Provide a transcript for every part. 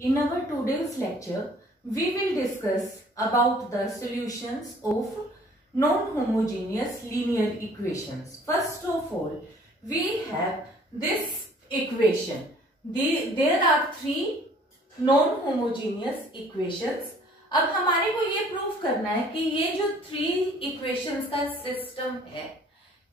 In our today's lecture, we will discuss about the solutions of non-homogeneous linear equations. First of all, we have this equation. There are three non-homogeneous equations. अब हमारे को ये prove करना है कि ये जो थ्री इक्वेशंस का सिस्टम है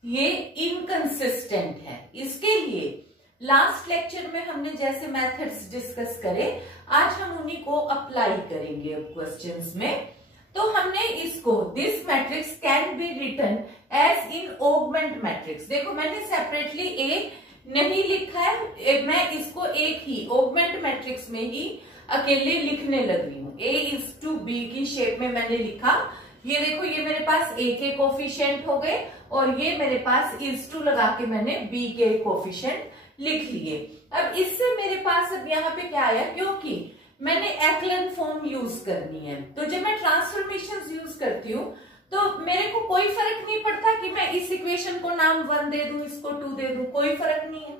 ये इनकंसिस्टेंट है. इसके लिए लास्ट लेक्चर में हमने जैसे मेथड्स डिस्कस करे, आज हम उन्हीं को अप्लाई करेंगे अब क्वेश्चंस में. तो हमने इसको this matrix can be written as in augment matrix. देखो मैंने सेपरेटली ए नहीं लिखा है, मैं इसको एक ही ऑगमेंट मैट्रिक्स में ही अकेले लिखने लग रही हूं. ए इज टू बी की शेप में मैंने लिखा. ये देखो ये मेरे पास ए के कोफिशिएंट हो गए और ये मेरे पास इज टू लगा के मैंने बी के कोफिशिएंट लिख लिए. अब इससे मेरे पास अब यहाँ पे क्या आया, क्योंकि मैंने एक्लन फॉर्म यूज करनी है, तो जब मैं ट्रांसफॉर्मेशन यूज करती हूँ तो मेरे को कोई फर्क नहीं पड़ता कि मैं इस इक्वेशन को नाम 1 दे दूं, इसको 2 दे दूं, कोई फर्क नहीं है.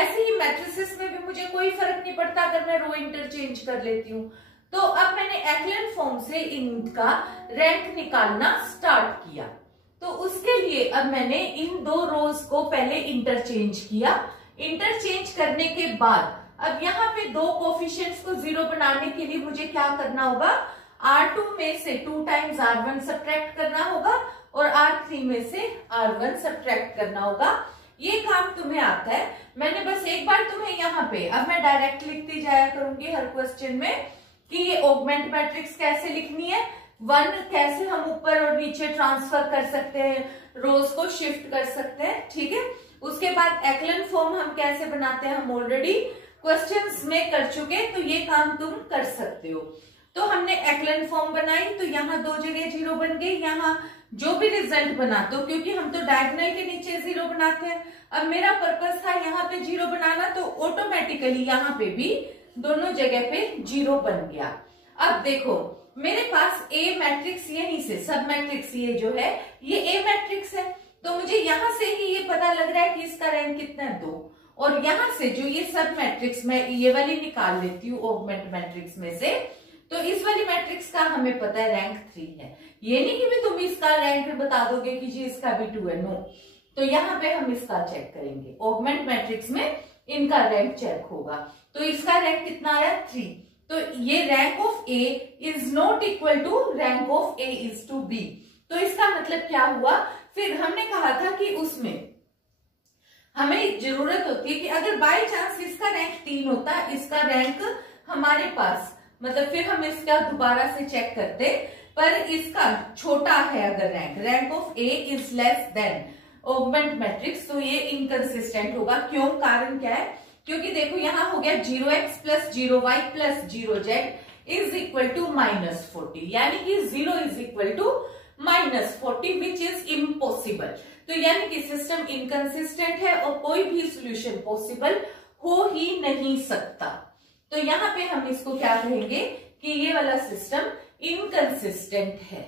ऐसे ही मैट्रिसेस में भी मुझे कोई फर्क नहीं पड़ता अगर मैं रो इंटरचेंज कर लेती हूँ. तो अब मैंने एक्लन फॉर्म से इनका रैंक निकालना स्टार्ट किया. तो उसके लिए अब मैंने इन दो रोज को पहले इंटरचेंज किया. इंटरचेंज करने के बाद अब यहाँ पे दो कोफिशिएंट्स को 0 बनाने के लिए मुझे क्या करना होगा, R2 में से 2 टाइम्स R1 सब्ट्रैक्ट करना होगा और R3 में से R1 सब्ट्रैक्ट करना होगा. ये काम तुम्हें आता है. मैंने बस एक बार तुम्हें यहाँ पे, अब मैं डायरेक्ट लिखती जाया करूंगी हर क्वेश्चन में कि ये ऑगमेंट मैट्रिक्स कैसे लिखनी है, 1 कैसे हम ऊपर और नीचे ट्रांसफर कर सकते हैं, रोज को शिफ्ट कर सकते हैं. ठीक है, उसके बाद एक्लन फॉर्म हम कैसे बनाते हैं हम ऑलरेडी क्वेश्चंस में कर चुके, तो ये काम तुम कर सकते हो. तो हमने एक्लन फॉर्म बनाई तो यहाँ 2 जगह 0 बन गई. यहाँ जो भी रिजल्ट बनाते हो, क्योंकि हम तो डायगोनल के नीचे 0 बनाते हैं, अब मेरा पर्पस था यहाँ पे 0 बनाना, तो ऑटोमेटिकली यहाँ पे भी दोनों जगह पे 0 बन गया. अब देखो मेरे पास ए मैट्रिक्स यहीं से सब मैट्रिक्स ये जो है ये ए मैट्रिक्स है, तो मुझे यहां से ही ये पता लग रहा है कि इसका रैंक कितना है 2. और यहां से जो ये सब मैट्रिक्स मैं ये वाली निकाल लेती हूँ ऑगमेंट मैट्रिक्स में से, तो इस वाली मैट्रिक्स का हमें पता है रैंक 3 है. ये नहीं कि भी तुम इसका रैंक बता दोगे कि जी इसका भी 2 है, नो. तो यहाँ पे हम इसका चेक करेंगे, ऑगमेंट मैट्रिक्स में इनका रैंक चेक होगा. तो इसका रैंक कितना आया 3. तो ये rank of A is not equal to rank of A is to B. तो इसका मतलब क्या हुआ, फिर हमने कहा था कि उसमें हमें जरूरत होती है कि अगर बाय चांस इसका रैंक 3 होता, इसका रैंक हमारे पास, मतलब फिर हम इसका दोबारा से चेक करते, पर इसका छोटा है अगर rank of A is less than augment matrix, तो ये इनकंसिस्टेंट होगा. क्यों, कारण क्या है, क्योंकि देखो यहाँ हो गया 0x plus 0y plus 0z is equal to -40, यानी कि 0 is equal to -40 which is impossible. तो यानी कि सिस्टम इनकंसिस्टेंट है और कोई भी सोल्यूशन पॉसिबल हो ही नहीं सकता. तो यहाँ पे हम इसको क्या कहेंगे कि ये वाला सिस्टम इनकंसिस्टेंट है.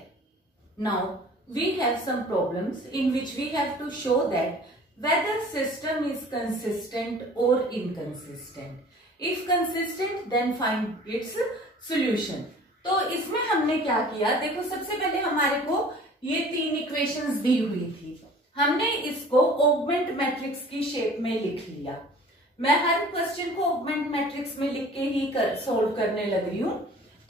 Now we have some problems in which we have to show that whether system is consistent or inconsistent. If consistent, then find its solution. तो इसमें हमने क्या किया, देखो सबसे पहले हमारे को ये 3 इक्वेशंस दी हुई थी, हमने इसको ऑगमेंट मैट्रिक्स की शेप में लिख लिया. मैं हर क्वेश्चन को ऑगमेंट मैट्रिक्स में लिख के ही सोल्व करने लग रही हूं.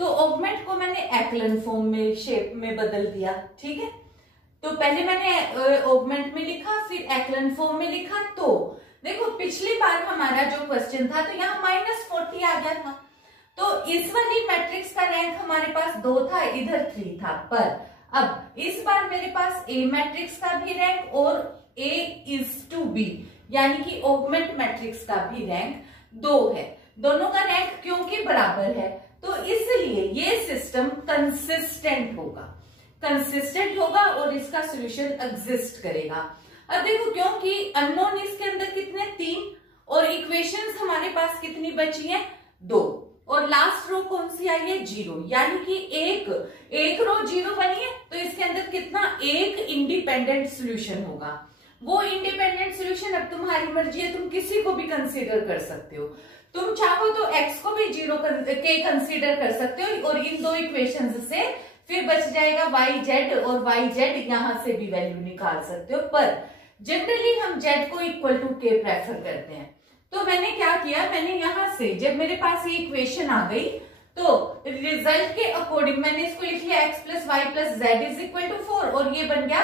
तो ऑगमेंट को मैंने एक्लन फॉर्म में शेप में बदल दिया. ठीक है, तो पहले मैंने ऑगमेंट में लिखा, फिर एक्लन फॉर्म में लिखा. तो देखो पिछली बार हमारा जो क्वेश्चन था तो यहाँ -40 आ गया था, तो इस वाली मैट्रिक्स का रैंक हमारे पास 2 था, इधर 3 था. पर अब इस बार मेरे पास ए मैट्रिक्स का भी रैंक और ए इज टू बी यानी कि ऑगमेंट मैट्रिक्स का भी रैंक 2 है. दोनों का रैंक क्योंकि बराबर है, तो इसलिए ये सिस्टम कंसिस्टेंट होगा और इसका सॉल्यूशन एग्जिस्ट करेगा. अब देखो क्योंकि अननोन इसके अंदर कितने 3 और इक्वेशंस हमारे पास कितनी बची है 2 और लास्ट रो कौन सी आई है 0, यानी कि एक रो 0 बनी है, तो इसके अंदर कितना एक इंडिपेंडेंट सॉल्यूशन होगा. वो इंडिपेंडेंट सॉल्यूशन अब तुम्हारी मर्जी है, तुम किसी को भी कंसीडर कर सकते हो. तुम चाहो तो x को भी 0 के कंसीडर कर सकते हो और इन दो इक्वेशंस से फिर बच जाएगा yz, और yz यहां से भी वैल्यू निकाल सकते हो, पर जनरली हम z को इक्वल टू k प्रेफर करते हैं। तो मैंने क्या किया, मैंने यहां से जब मेरे पास ये इक्वेशन आ गई तो रिजल्ट के अकॉर्डिंग मैंने इसको लिख लिया x plus Y plus Z is equal to 4, और ये बन गया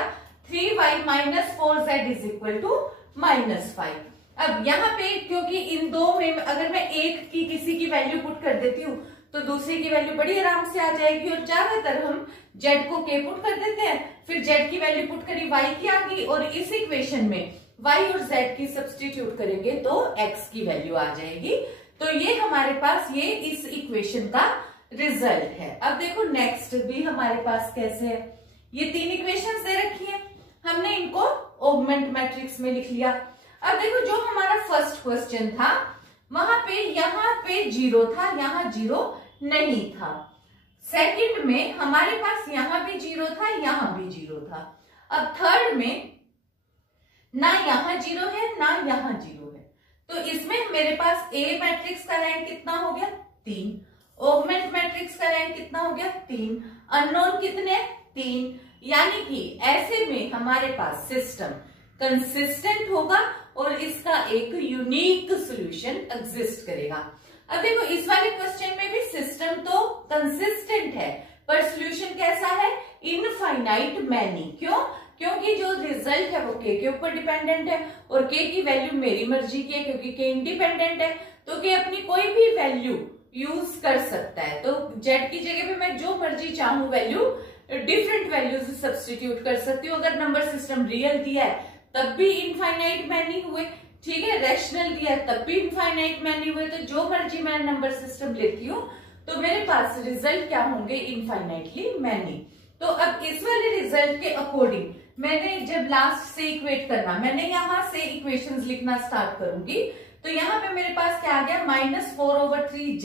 3y minus 4z is equal to -5। अब यहाँ पे क्योंकि इन दो में अगर मैं एक की किसी की वैल्यू पुट कर देती हूँ तो दूसरे की वैल्यू बड़ी आराम से आ जाएगी, और ज्यादातर हम z को k पुट कर देते हैं, फिर z की वैल्यू पुट करी y की आ गई, और इस इक्वेशन में y और z की सब्स्टिट्यूट करेंगे तो x की वैल्यू आ जाएगी। तो ये हमारे पास ये इस इक्वेशन का रिजल्ट है। अब देखो नेक्स्ट भी हमारे पास कैसे है, ये तीन इक्वेशंस दे रखी है, हमने इनको ऑगमेंट मैट्रिक्स में लिख लिया। अब देखो जो हमारा फर्स्ट क्वेश्चन था वहां पे यहाँ पे 0 था, यहाँ 0 नहीं था। सेकंड में हमारे पास यहाँ भी 0 था, यहाँ भी 0 था। अब थर्ड में ना यहाँ 0 है ना यहाँ 0 है, तो इसमें मेरे पास A मैट्रिक्स का रैंक कितना हो गया 3, ऑगमेंट मैट्रिक्स का रैंक कितना हो गया 3, अननोन कितने 3, यानी कि ऐसे में हमारे पास सिस्टम कंसिस्टेंट होगा और इसका एक यूनिक सॉल्यूशन एग्जिस्ट करेगा। अब देखो इस वाले क्वेश्चन में भी सिस्टम तो कंसिस्टेंट है पर सॉल्यूशन कैसा है, इनफाइनाइट मैनी। क्यों? क्योंकि जो रिजल्ट है वो k के ऊपर डिपेंडेंट है और k की वैल्यू मेरी मर्जी की है, क्योंकि k इंडिपेंडेंट है तो k अपनी कोई भी वैल्यू यूज कर सकता है। तो z की जगह पे मैं जो मर्जी चाहूं वैल्यू डिफरेंट वैल्यूज सब्स्टिट्यूट कर सकती हूँ। अगर नंबर सिस्टम रियल दिया है तब भी इनफाइनाइट मैनी हुए, ठीक है, रैशनल दिया है तब भी इनफाइनाइट मैनी हुए, तो जो मर्जी मैं नंबर सिस्टम लेती हूँ तो मेरे पास रिजल्ट क्या होंगे, इनफाइनाइटली मैनी। तो अब इस वाले रिजल्ट के अकॉर्डिंग मैंने जब लास्ट से इक्वेट करना, मैंने यहां से इक्वेशंस लिखना स्टार्ट करूंगी, तो यहाँ पे मेरे पास क्या आ गया -4/3z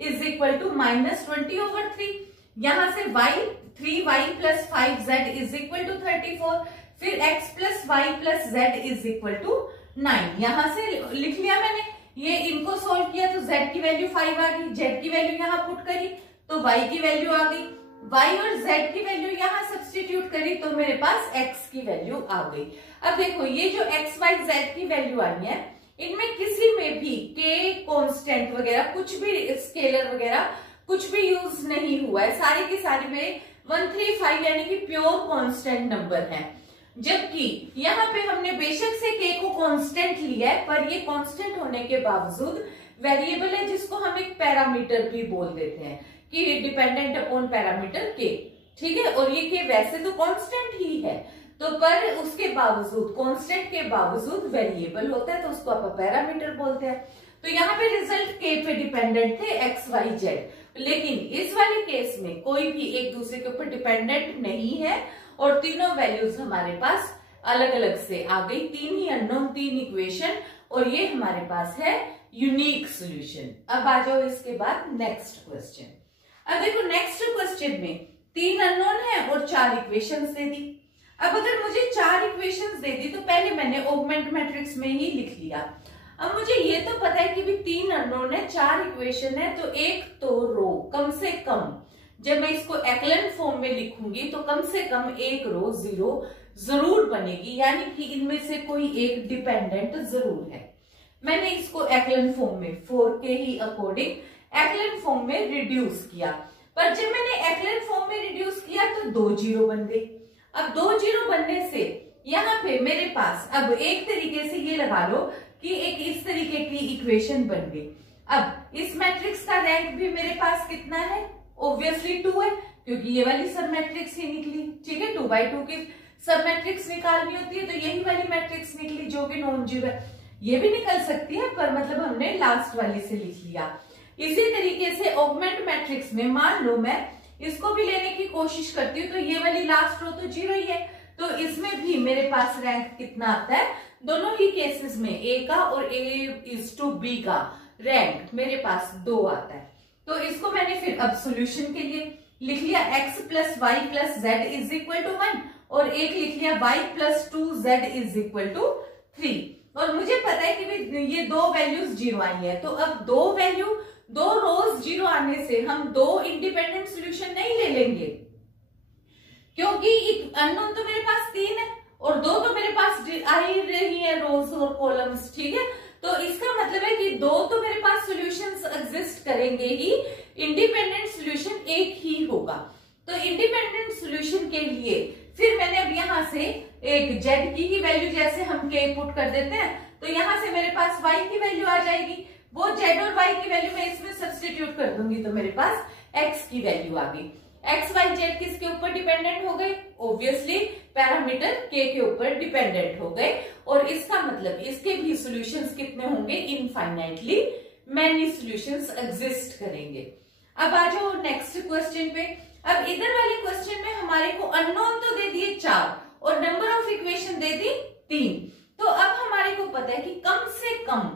इज इक्वल टू -20/3। यहां से y 3y plus 5z is equal to 34, फिर x plus Y plus Z is equal to 9। यहां से लिख लिया मैंने, ये इनको सोल्व किया तो z की वैल्यू 5 आ गई, z की वैल्यू यहाँ पुट करी तो y की वैल्यू आ गई, y और z की वैल्यू यहाँ सब्स्टिट्यूट करी तो मेरे पास x की वैल्यू आ गई। अब देखो ये जो x y z की वैल्यू आई है इनमें किसी में भी k कांस्टेंट वगैरह कुछ भी स्केलर वगैरह कुछ भी यूज नहीं हुआ है, सारे की सारी में 135 यानी कि प्योर कांस्टेंट नंबर है। जबकि यहाँ पे हमने बेशक से k को कांस्टेंट लिया है पर ये कांस्टेंट होने के बावजूद वेरिएबल है जिसको हम एक पैरामीटर भी बोल देते हैं कि डिपेंडेंट अपॉन पैरामीटर k, ठीक है, और ये k वैसे तो कांस्टेंट ही है तो पर उसके बावजूद कांस्टेंट के बावजूद वेरिएबल होता है तो उसको आप पैरामीटर बोलते हैं। तो यहाँ पे रिजल्ट k पे डिपेंडेंट थे x y z, लेकिन इस वाले केस में कोई भी एक दूसरे के ऊपर डिपेंडेंट नहीं है और तीनों वैल्यूज हमारे पास अलग अलग से आ गई, तीन ही अननोन, तीन इक्वेशन, और ये हमारे पास है यूनिक सॉल्यूशन। अब आ जाओ इसके बाद नेक्स्ट क्वेश्चन। अब देखो नेक्स्ट क्वेश्चन में तीन अननोन है और 4 इक्वेशंस दे दी। अब अगर मुझे 4 इक्वेशंस दे दी तो पहले मैंने ऑगमेंट मैट्रिक्स में ही लिख लिया। अब मुझे ये तो पता है कि भी 3 अननोन है, 4 इक्वेशन है, तो एक तो रो कम से कम जब मैं इसको एक्लन फॉर्म में लिखूंगी तो कम से कम एक रो 0 जरूर बनेगी, यानी कि इनमें से कोई एक डिपेंडेंट जरूर है। मैंने इसको एक्लन फॉर्म में 4 के ही अकॉर्डिंग एक्लन फॉर्म में रिड्यूस किया, पर जब मैंने एक्लन फॉर्म में रिड्यूस किया तो 2 0 बन गई। अब 2 0 बनने से यहाँ पे मेरे पास अब एक तरीके से ये लगा लो कि एक इस तरीके की इक्वेशन बन गई। अब इस मैट्रिक्स का रैंक भी मेरे पास कितना है, ऑब्वियसली 2 है क्योंकि ये वाली सब मैट्रिक्स ही निकली, ठीक है, 2/2 की सब मैट्रिक्स निकालनी होती है तो यही वाली मैट्रिक्स निकली जो कि नॉन जीरो है। ये भी निकल सकती है पर मतलब हमने लास्ट वाली से लिख लिया। इसी तरीके से ऑगमेंट मैट्रिक्स में मान लो मैं इसको भी लेने की कोशिश करती हूँ तो ये वाली लास्ट रो तो 0 ही है, तो इसमें भी मेरे पास रैंक कितना आता है, दोनों ही केसेस में A का और A/B का रैंक मेरे पास 2 आता है। तो इसको मैंने फिर अब सॉल्यूशन के लिए लिख लिया x plus Y plus Z is equal to 1 और एक लिख लिया y plus 2z is equal to 3। और मुझे पता है कि भी ये दो वैल्यूज जीरो आई है, तो अब दो रोज जीरो आने से हम दो इंडिपेंडेंट सॉल्यूशन नहीं ले लेंगे, क्योंकि अननोन तो मेरे पास 3 है और दो तो मेरे पास आ ही रही है रोज और कॉलम्स, ठीक है। तो इसका मतलब है कि दो तो मेरे पास सॉल्यूशंस एग्जिस्ट करेंगे ही, इंडिपेंडेंट सॉल्यूशन एक ही होगा। तो इंडिपेंडेंट सॉल्यूशन के लिए फिर मैंने अब यहाँ से एक z की ही वैल्यू जैसे हम k पुट कर देते हैं, तो यहाँ से मेरे पास y की वैल्यू आ जाएगी, वो z और y की वैल्यू मैं इसमें सब्स्टिट्यूट कर दूंगी तो मेरे पास x की वैल्यू आ गई। x y z किसके ऊपर डिपेंडेंट हो गए? ऑब्वियसली पैरामीटर k के ऊपर डिपेंडेंट हो गए, और इसका मतलब इसके भी सॉल्यूशंस कितने होंगे? इनफाइनाइटली मैनी सॉल्यूशंस एग्जिस्ट करेंगे। अब आ जाओ नेक्स्ट क्वेश्चन पे। अब इधर वाले क्वेश्चन में हमारे को अननोन तो दे दिए 4 और नंबर ऑफ इक्वेशन दे दी 3। तो अब हमारे को पता है कि कम से कम,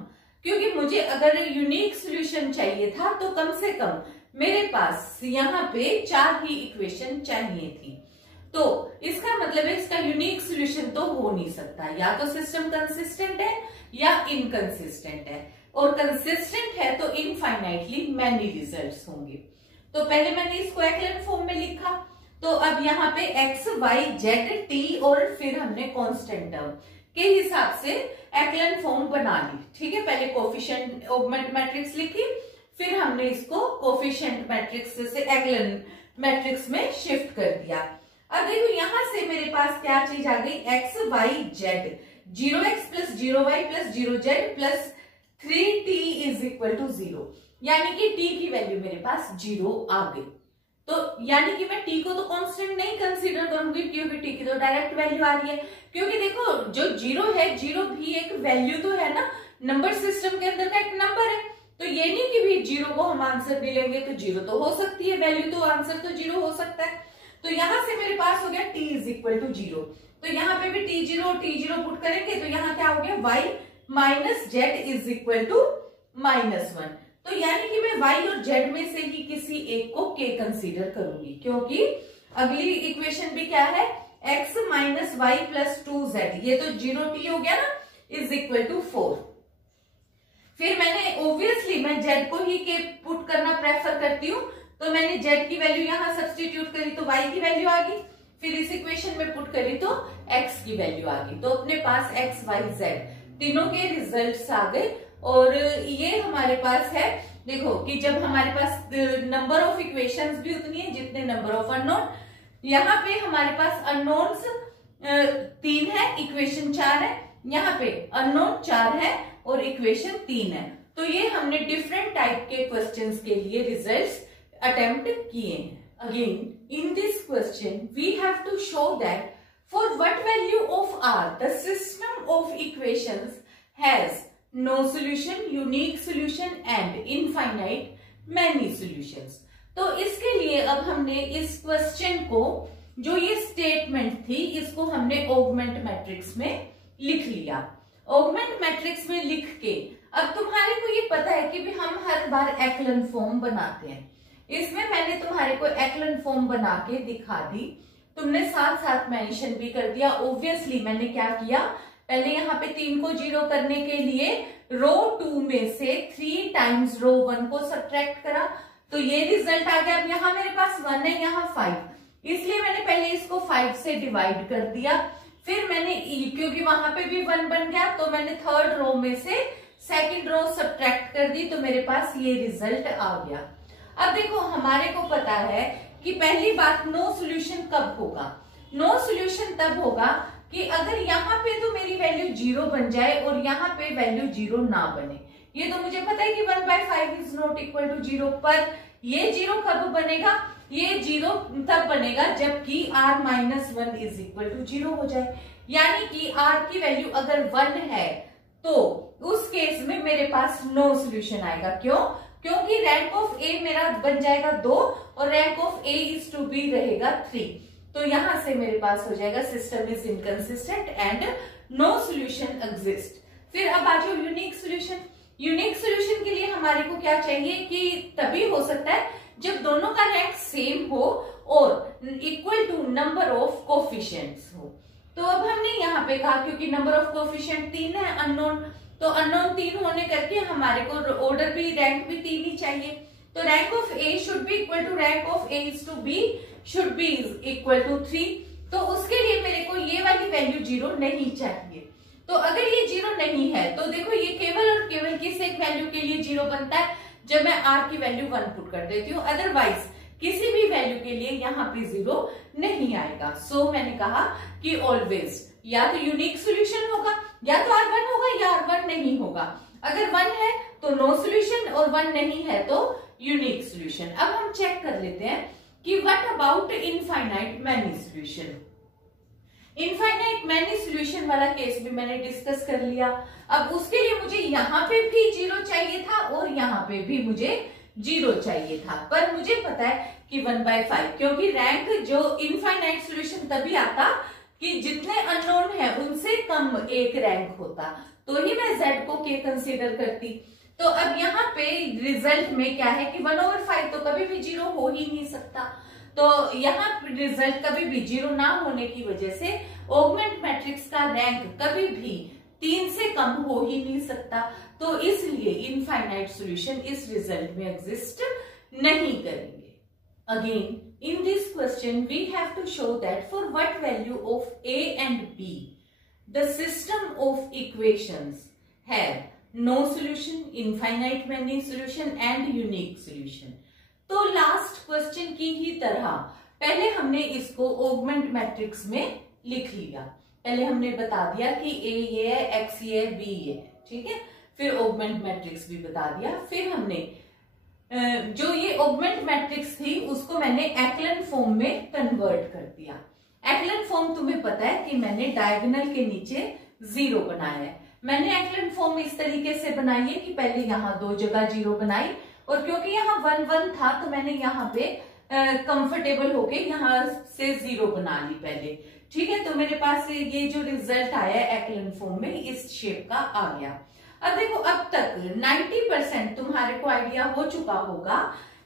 क्योंकि मुझे अगर यूनिक सॉल्यूशन चाहिए था तो कम से कम मेरे पास यहाँ पे 4 ही इक्वेशन चाहिए थी। तो इसका मतलब है इसका यूनिक सॉल्यूशन तो हो नहीं सकता, या तो सिस्टम कंसिस्टेंट है या इनकंसिस्टेंट है, और कंसिस्टेंट है तो इनफाइनाइटली मैनी रिजल्ट्स होंगे। तो पहले मैंने इसको एक्लन फॉर्म में लिखा, तो अब यहाँ पे x y z t और फिर हमने कांस्टेंट टर्म के हिसाब से एक्लन फॉर्म बना ली, ठीक है। पहले कोफिशिएंट ऑगमेंट मैट्रिक्स लिखी, फिर हमने इसको कोफिशिएंट मैट्रिक्स से एक्लन मैट्रिक्स में शिफ्ट कर दिया। अब देखो यहाँ से मेरे पास क्या चीज आ गई? x y z 0x plus 0y plus 0z plus 3t is equal to 0, यानी कि t की वैल्यू मेरे पास 0 आ गई। तो यानी कि मैं t को तो कांस्टेंट नहीं कंसीडर करूंगी, क्योंकि t की तो डायरेक्ट वैल्यू आ रही है। क्योंकि देखो जो 0 है, 0 भी एक वैल्यू तो है ना, नंबर सिस्टम के अंदर का एक नंबर है। तो ये नहीं कि भी 0 को हम आंसर नहीं लेंगे, तो 0 तो हो सकती है वैल्यू, तो आंसर तो 0 हो सकता है। तो यहां से मेरे पास हो गया t इज इक्वल टू 0, तो यहाँ पे भी t0 पुट करेंगे तो यहाँ क्या हो गया? y minus Z is equal to -1। तो यानी कि मैं y और z में से ही किसी एक को k कंसीडर करूंगी, क्योंकि अगली इक्वेशन भी क्या है? x minus Y plus 2z, ये तो 0t हो गया ना, इज इक्वल टू 4। फिर मैंने ऑब्वियसली मैं z को ही k पुट करना प्रेफर करती हूँ, तो मैंने z की वैल्यू यहाँ सब्स्टिट्यूट करी तो y की वैल्यू आ गई, फिर इस इक्वेशन में पुट करी तो x की वैल्यू आ गई। तो अपने पास x y z तीनों के रिजल्ट्स आ गए। और ये हमारे पास है, देखो कि जब हमारे पास नंबर ऑफ इक्वेशंस भी उतनी है जितने नंबर ऑफ अननोन, यहाँ पे हमारे पास अननोन्स 3 है, इक्वेशन 4 है, यहाँ पे अननोन 4 है और इक्वेशन 3 है। तो ये हमने डिफरेंट टाइप के क्वेश्चंस के लिए रिजल्ट्स अटेम्प्ट किए हैं। Again in this question we have to show that for what value of r the system of equations has no solution, unique solution and infinite many solutions। तो इसके लिए अब हमने इस क्वेश्चन को, जो ये स्टेटमेंट थी, इसको हमने ऑगमेंट मैट्रिक्स में लिख लिया। ऑगमेंट मैट्रिक्स में लिख के अब तुम्हारे को ये पता है कि भी हम हर बार एक्लन फॉर्म बनाते हैं, इसमें मैंने तुम्हारे को एक्लन फॉर्म बना के दिखा दी, तुमने साथ साथ मेंशन भी कर दिया। ऑब्वियसली मैंने क्या किया, पहले यहाँ पे 3 को 0 करने के लिए रो 2 में से 3 टाइम्स रो 1 को सब्ट्रैक्ट करा, तो ये रिजल्ट आ गया। अब यहाँ मेरे पास 1 है, यहाँ 5, इसलिए मैंने पहले इसको 5 से डिवाइड कर दिया। फिर मैंने क्योंकि वहां पे भी 1 बन गया, तो मैंने 3rd रो में से 2nd रो सब्ट्रैक्ट कर दी, तो मेरे पास ये रिजल्ट आ गया। अब देखो हमारे को पता है कि पहली बात नो सॉल्यूशन कब होगा? नो सॉल्यूशन तब होगा कि अगर यहाँ पे तो मेरी वैल्यू 0 बन जाए और यहाँ पे वैल्यू 0 ना बने। ये तो मुझे पता है कि 1/5 इज नॉट इक्वल टू 0, पर ये 0 कब बनेगा? ये 0 तब बनेगा जबकि r minus 1 is equal to 0 हो जाए, यानी कि r की वैल्यू अगर 1 है तो उस केस में मेरे पास नो सॉल्यूशन आएगा। क्यों? क्योंकि रैंक ऑफ ए मेरा बन जाएगा 2 और rank of A is to B रहेगा 3, तो यहां से मेरे पास हो जाएगा system is inconsistent and no solution exist. फिर अब आ जाओ यूनिक सॉल्यूशन। यूनिक सॉल्यूशन के लिए हमारे को क्या चाहिए कि तभी हो सकता है जब दोनों का रैंक सेम हो और equal to number of coefficients हो। तो अब हमने यहाँ पे कहा क्योंकि नंबर ऑफ कोएफिशिएंट 3 है अननोन, तो अननोन 3 होने करके हमारे को ऑर्डर भी रैंक भी 3 ही चाहिए। तो rank of A should be equal to rank of A is to B should be equal to 3। तो उसके लिए मेरे को ये वाली वैल्यू 0 नहीं चाहिए। तो अगर ये 0 नहीं है तो देखो ये केवल और केवल किस एक वैल्यू के लिए 0 बनता है, जब मैं r की वैल्यू 1 पुट कर देती हूँ, अदरवाइज किसी भी वैल्यू के लिए यहाँ पे 0 नहीं आएगा। सो मैंने कहा कि ऑलवेज या तो यूनिक सॉल्यूशन होगा, या तो R1 होगा या R1 नहीं होगा। अगर 1 है तो नो सॉल्यूशन और 1 नहीं है तो यूनिक सॉल्यूशन। अब हम चेक कर लेते हैं कि what about infinite many solution. Infinite many solution वाला केस भी मैंने डिस्कस कर लिया। अब उसके लिए मुझे यहाँ पे भी 0 चाहिए था और यहाँ पे भी मुझे 0 चाहिए था, पर मुझे पता है कि 1/5, क्योंकि रैंक जो इनफाइनाइट सॉल्यूशन तभी आता कि जितने अननोन है उनसे कम एक रैंक होता, तो ही मैं z को k कंसीडर करती। तो अब यहाँ पे रिजल्ट में क्या है कि 1/5 तो कभी भी 0 हो ही नहीं सकता। तो यहाँ रिजल्ट कभी भी 0 ना होने की वजह से ऑगमेंट मैट्रिक्स का रैंक कभी भी 3 से कम हो ही नहीं सकता। तो इसलिए इनफाइनाइट सॉल्यूशन इस रिजल्ट में एग्जिस्ट नहीं करेंगे। Again in this question we have to show that for what value of a and b the system of equations have no solution, infinite many solution and unique solution। तो last question की ही तरह पहले हमने इसको augment matrix में लिख लिया। पहले हमने बता दिया कि ए ये है, एक्स ये है, बी ये है, ठीक है। फिर ऑगमेंट मैट्रिक्स भी बता दिया। फिर हमने जो ये ऑगमेंट मैट्रिक्स थी उसको मैंने एक्लन फॉर्म में कन्वर्ट कर दिया। एक्लन फॉर्म तुम्हें पता है कि मैंने डायगोनल के नीचे 0 बनाया है। मैंने एक्लन फॉर्म इस तरीके से बनाई है कि पहले यहाँ 2 जगह 0 बनाई, और क्योंकि यहाँ 1 1 था तो मैंने यहाँ पे कंफर्टेबल होके यहाँ से 0 बना ली पहले, ठीक है। तो मेरे पास ये जो रिजल्ट आया है एक्लन फॉर्म में इस शेप का आ गया। अब देखो अब तक 90% तुम्हारे को आइडिया हो चुका होगा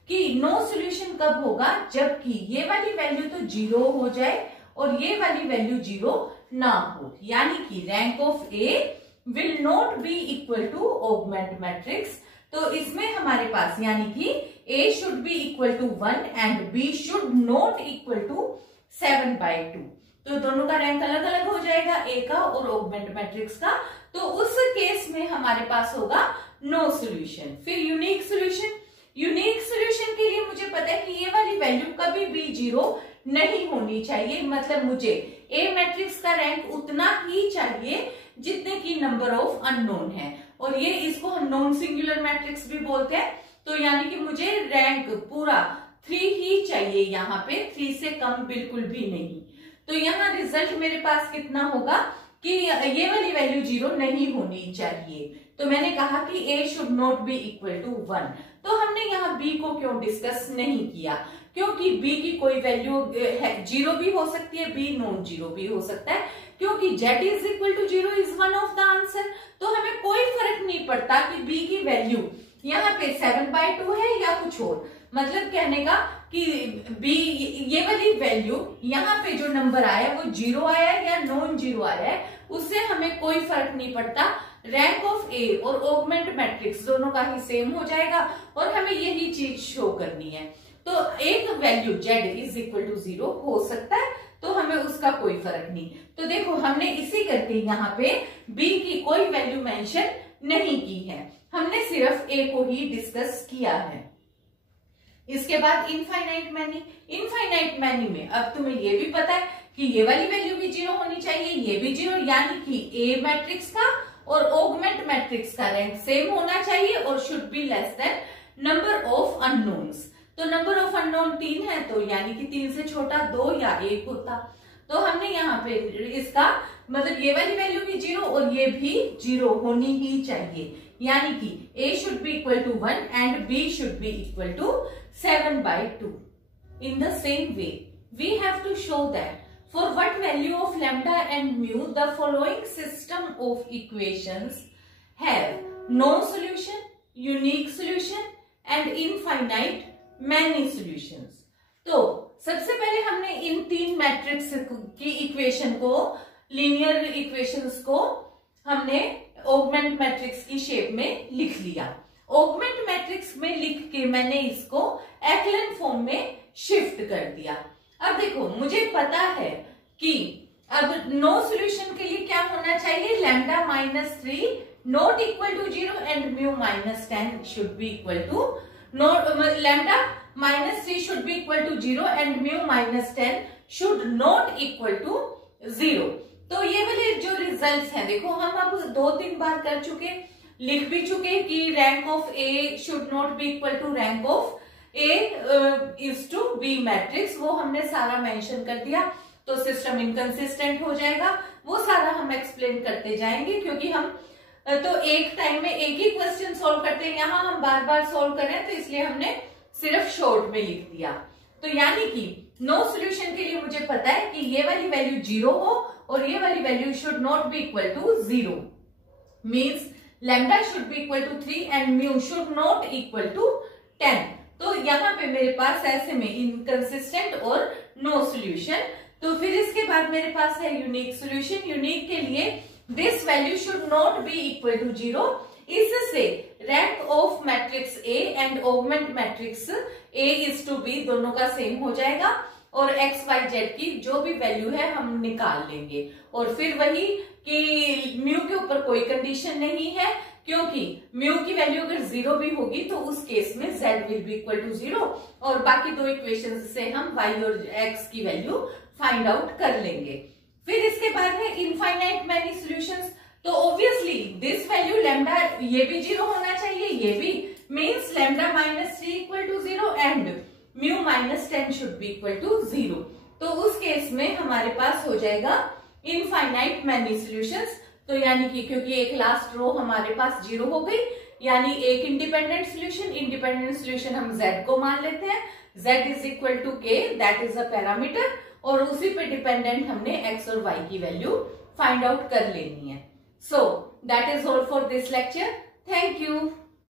कि नो सॉल्यूशन कब होगा, जबकि ये वाली वैल्यू तो 0 हो जाए और ये वाली वैल्यू 0 ना हो, यानी कि rank of A will not be equal to augment matrix. तो इसमें हमारे पास यानी कि a should be equal to 1 and b should not equal to 7/2। तो दोनों का रैंक अलग अलग हो जाएगा, a का और ऑगमेंट मैट्रिक्स का। तो उस केस में हमारे पास होगा नो सॉल्यूशन। फिर यूनिक सॉल्यूशन, यूनिक सॉल्यूशन के लिए मुझे पता है कि ये वाली वैल्यू कभी भी 0 नहीं होनी चाहिए, मतलब मुझे ए मैट्रिक्स का रैंक उतना ही चाहिए जितने की नंबर ऑफ अननोन है, और ये इसको हम नॉन सिंगुलर मैट्रिक्स भी बोलते हैं। तो यानी कि मुझे रैंक पूरा 3 ही चाहिए, यहाँ पे 3 से कम बिल्कुल भी नहीं। तो यहाँ रिजल्ट मेरे पास कितना होगा कि ये वाली वैल्यू 0 नहीं होनी चाहिए। तो मैंने कहा कि a should not be equal to 1। तो हमने यहाँ b को क्यों डिस्कस नहीं किया, क्योंकि b की कोई वैल्यू 0 भी हो सकती है, b नॉन 0 भी हो सकता है, क्योंकि z is equal to 0 is one of the answer. तो हमें कोई फर्क नहीं पड़ता कि b की वैल्यू यहाँ पे 7/2 है या कुछ और, मतलब कहने का कि b ये वाली वैल्यू यहाँ पे जो नंबर आया वो 0 आया है या नॉन 0 आया है, उससे हमें कोई फर्क नहीं पड़ता। रैंक ऑफ ए और ऑगमेंट मैट्रिक्स दोनों का ही सेम हो जाएगा और हमें यही चीज शो करनी है। तो एक value z is equal to 0 हो सकता है, तो हमें उसका कोई फर्क नहीं। तो देखो हमने इसी करके यहाँ पे b की कोई वैल्यू मेंशन नहीं की है, हमने सिर्फ a को ही डिस्कस किया है। इसके बाद इनफाइनाइट मैनी, इनफाइनाइट मैनी में अब तुम्हें ये भी पता है कि ये वाली वैल्यू भी 0 होनी चाहिए, ये भी 0, यानी कि ए मैट्रिक्स का और ऑगमेंट मैट्रिक्स का रैंक सेम होना चाहिए और should be less than number of unknowns. तो नंबर ऑफ अननोन 3 है, तो यानी कि 3 से छोटा 2 या 1 होता। तो हमने यहाँ पे इसका मतलब ये वाली वैल्यू भी 0 और ये भी 0 होनी ही चाहिए, यानी कि a should be equal to 1 and b should be equal to 7/2। In the same way, we have to show that for what value of lambda and mu the following system of equations have no solution, unique solution and infinite many solutions। तो सबसे पहले हमने इन 3 matrix की equation को linear equations को हमने augment matrix की shape में लिख लिया। ऑगमेंट मैट्रिक्स में लिख के मैंने इसको एक्लन फॉर्म में शिफ्ट कर दिया। अब देखो मुझे पता है कि अब नो सॉल्यूशन के लिए क्या होना चाहिए, lambda -3 not equal to 0 and mu -10 should be equal to lambda -3 should be equal to 0 and mu -10 should not equal to 0। तो ये वाले जो रिजल्ट्स हैं देखो हम अब 2-3 बार कर चुके, लिख भी चुके कि rank of A should not be equal to rank of A is to B matrix, वो हमने सारा मेंशन कर दिया। तो सिस्टम इनकंसिस्टेंट हो जाएगा, वो सारा हम एक्सप्लेन करते जाएंगे क्योंकि हम तो एक टाइम में एक ही क्वेश्चन सॉल्व करते हैं, यहाँ हम बार बार सॉल्व कर रहे हैं तो इसलिए हमने सिर्फ शॉर्ट में लिख दिया। तो यानी कि नो सॉल्यूशन के लिए मुझे पता है कि ये वाली वैल्यू 0 हो और ये वाली value should not be equal to 0, means lambda should be equal to 3 and mu should not equal to 10। तो यहाँ पे मेरे पास ऐसे में इनकंसिस्टेंट और नो सॉल्यूशन। तो फिर इसके बाद मेरे पास है यूनिक सॉल्यूशन। यूनिक के लिए this value should not be equal to 0। इससे rank of matrix A and augment matrix A is to B दोनों का सेम हो जाएगा और एक्स वाई जेड की जो भी वैल्यू है हम निकाल लेंगे। और फिर वही कि म्यू के ऊपर कोई कंडीशन नहीं है क्योंकि म्यू की वैल्यू अगर 0 भी होगी तो उस केस में z will be equal to 0 और बाकी दो इक्वेशन से हम y और x की वैल्यू फाइंड आउट कर लेंगे। फिर इसके बाद है इनफाइनाइट मैनी सॉल्यूशंस। तो ऑब्वियसली दिस वैल्यू लैम्डा ये भी 0 होना चाहिए, ये भी, means lambda -3 equal to 0 and mu -10 should be equal to 0। तो उस केस में हमारे पास हो जाएगा इनफाइनाइट मैनी सॉल्यूशंस। तो यानी कि क्योंकि एक लास्ट रो हमारे पास 0 हो गई, यानी एक इंडिपेंडेंट सॉल्यूशन, इंडिपेंडेंट सॉल्यूशन हम z को मान लेते हैं, z is equal to k, that is a parameter, और उसी पे डिपेंडेंट हमने x और y की वैल्यू फाइंड आउट कर लेनी है। So that is all for this lecture. Thank you.